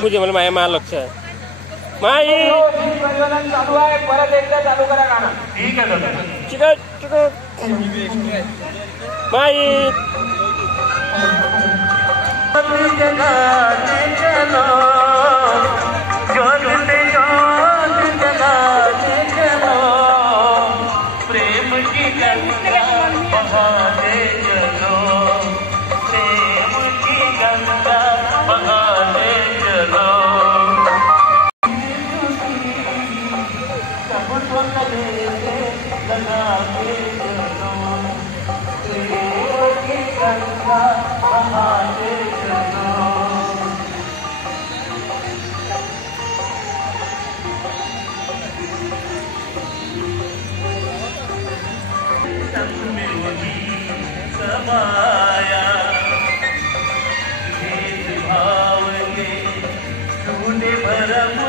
मुझे मला माया मार लक्ष आहे माई चालू आहे परत एकदा चालू करा गाणं ठीक आहे दादा चिकट चिकट माई प्रेम की गंगा बहाते चलो प्रेम की गंगा बहाते चलो लगाते चलो प्रेम की गंगा बहाते चलो में वही समाया भेद भाव के तूने भरम